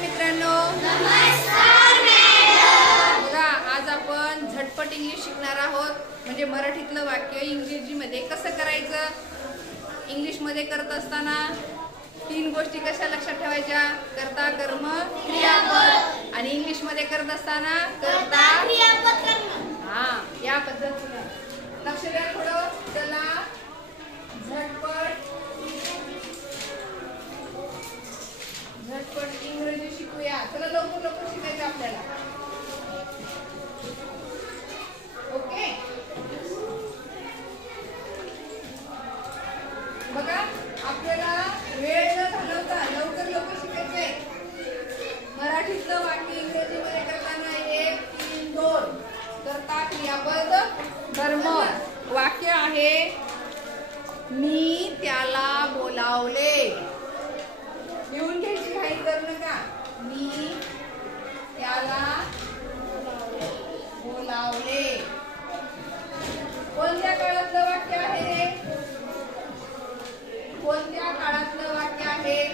मित्रांनो, नमस्कार मॅडम. बघा आज आपण झटपट इंग्लिश शिकणार आहोत. म्हणजे मराठीतलं वाक्य इंग्रजीमध्ये कसं करायचं. इंग्लिशमध्ये करत असताना 3 गोष्टी कशा लक्षात ठेवायच्या. कर्ता, कर्म, क्रियापद. आणि इंग्लिशमध्ये करत असताना कर्ता, क्रियापद कर्म. या पद्धतीने लक्ष द्या थोडं. चला झटपट इंग्रजी शिकूया. चला लवकर लवकर शिकायचं आपल्याला. ओके, बघा आपल्याला वेळ न घालवता लवकर लवकर शिकायचंय. मराठीतलं वाक्य इंग्रजीमध्ये करताना 1, 3, 2 कर्ता, क्रियापद, कर्म. वाक्य आहे मी त्याला बोलावले. लिहून घ्यायची घाई करू नका. मी त्याला बोलावले. कोणत्या काळातलं वाक्य आहे. कोणत्या काळातलं वाक्य आहे.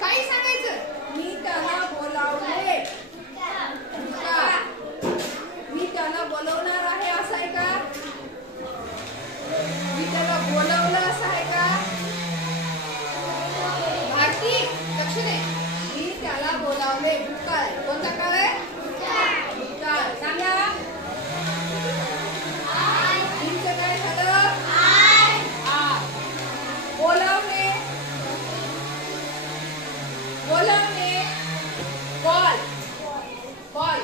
काही सांगायचं. मी त्याला बोलावले. मी त्याला बोलवणार आहे असं आहे का. मी त्याला बोलावलं असं आहे का. भारती लक्ष दे. मी त्याला बोलावले. भूतकाळ. कोणता काळ आहे. भूतकाळ. सांगा तुमचं काय झालं. बोलावणे. बोलावणे कॉल. कॉल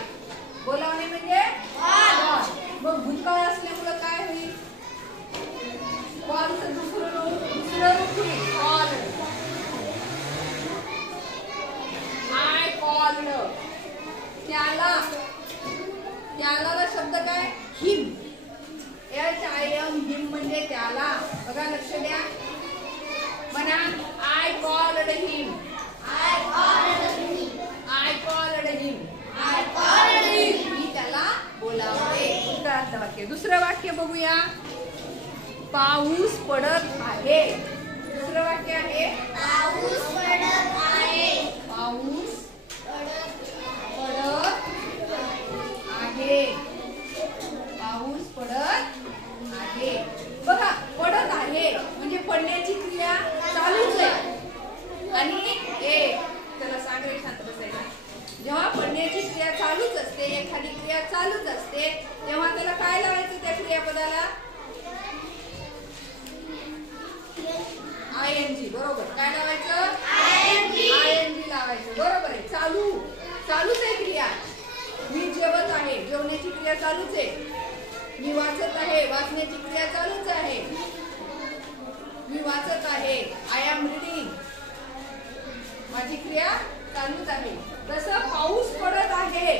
बोलावणे म्हणजे कॉल. मग भूतकाळ असल्यामुळं काय होईल. कॉलचं दुसरं रूप होईल कॉल. I called. त्याला. त्याला शब्द काय. हिम. HIM हिम म्हणजे त्याला. बघा लक्ष द्या. म्हणा I called him. I called him. I called him. I called him. मी त्याला बोलावले. भूतकाळातलं वाक्य. दुसरं वाक्य बघूया. पाऊस पडत आहे. दुसरं वाक्य आहे पाऊस पडत आहे. पाऊस पडत आहे. पाऊस पडत आहे. बघा पडत आहे म्हणजे पडण्याची क्रिया चालूच आहे. आणि त्याला सांग रे शांत बसायला. जेव्हा पडण्याची क्रिया चालूच असते, एखादी क्रिया चालूच असते, तेव्हा त्याला काय लावायचं त्या क्रियापदाला. ING. बरोबर. काय लावायचं. ING लावायचं. बरोबर आहे. चालू. चालूच आहे क्रिया. मी जेवत आहे. जेवण्याची क्रिया चालूच आहे. मी वाचत आहे. वाचण्याची क्रिया चालूच आहे. मी वाचत आहे. I am reading. माझी क्रिया चालूच आहे. तसं पाऊस पडत आहे.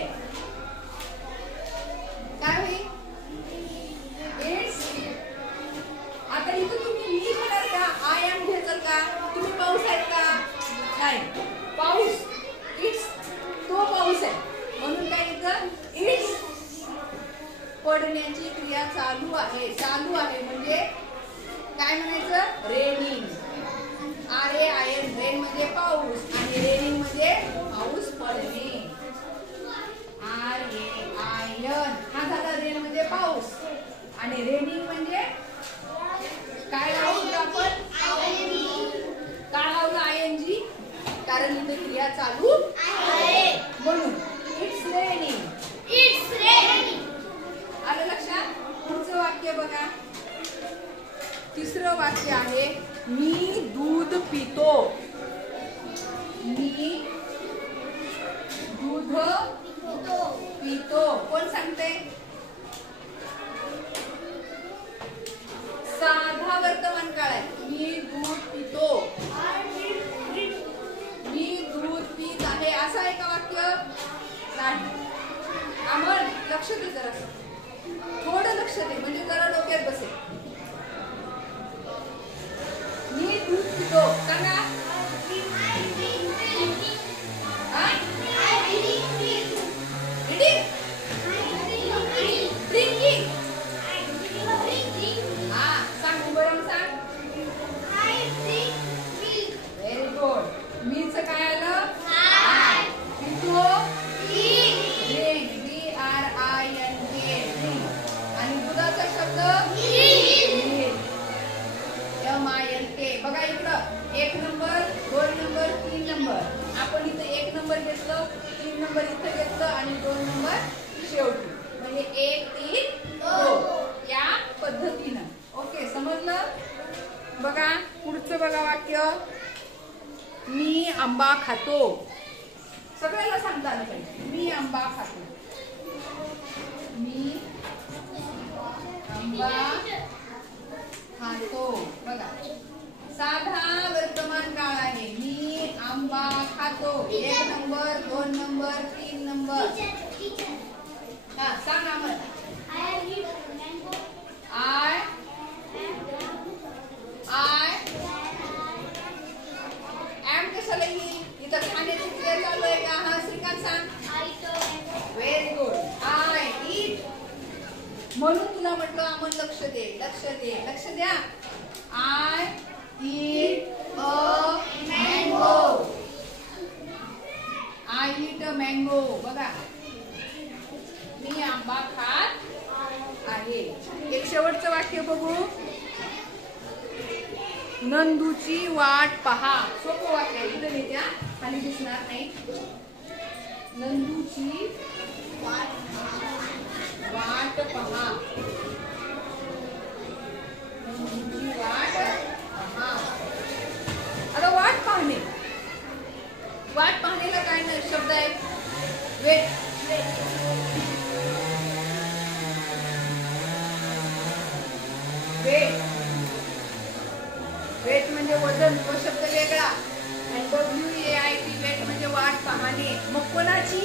काय होईल. इट्स. आता इथं तुम्ही मी म्हणाल का. आय एम घ्याल का. तुम्ही पाऊस आहेत का. नाही. पाऊस. इट्स. तो पाऊस आहे म्हणून काय इथं इट्स. पडण्याची क्रिया चालू आहे. चालू आहे म्हणजे काय म्हणायचं. रेनिंग. RAIN. रेन म्हणजे पाऊस आणि रेनिंग म्हणजे पाऊस पडणे. RAIN. हा झाला रेन म्हणजे पाऊस आणि रेनिंग म्हणजे काय लावलं आपण. काय लावलं ING. कारण इथे क्रिया चालू आहे म्हणून. It's raining. It's raining. आलं लक्षात. पुढचं वाक्य बघा. तिसरं वाक्य आहे मी दूध पितो. मी दूध पितो. कोण सांगते. साधा वर्तमान काळ आहे. मी दूध पितो. मी दूध पीत आहे असं आहे का वाक्य. नाही. अमर लक्ष दे जरा. थोडं लक्ष दे म्हणजे जरा डोक्यात बसेल. मी दूध पितो. सांगा. ड्रिंकिंग. सांग. उभं राहून सांग. नंबर इथे घेतलं आणि 2 नंबर शेवटी, म्हणजे 1 3 2 या पद्धतीनं. ओके, समजलं? बघा पुढचं बघा वाक्य. मी आंबा खातो. सगळ्याला सांगता आलं पाहिजे. मी आंबा खातो. मी आंबा खातो. बघा साधा वर्तमान काळ आहे. मी आंबा खातो. 1 नंबर 2 नंबर 3 नंबर. हा सांग आम्हाला. आय एम कशाला येईल? इथं खाण्याची क्रिया चालू आहे का? हा श्रीकांत सांग. Very good. आय ईट. म्हणून तुला म्हटलं अमन लक्ष दे, लक्ष दे, लक्ष द्या. I eat a mango. I eat a mango. बघा मी आंबा खात आहे. एक शेवटचं वाक्य बघू. नंदूची वाट पहा. सोपं वाक्य आहे. इथं लिहित्या खाली दिसणार नाही. नंदूची वाट पहा. नंदूची वाट पहा. आता वाट पाहणे. वाट पाहण्याला काय शब्द आहे? वेट. वेट. वेट म्हणजे वजन. तो शब्द वेगळा. आणि WAIT वेट म्हणजे वाट पाहणे. मग कोणाची?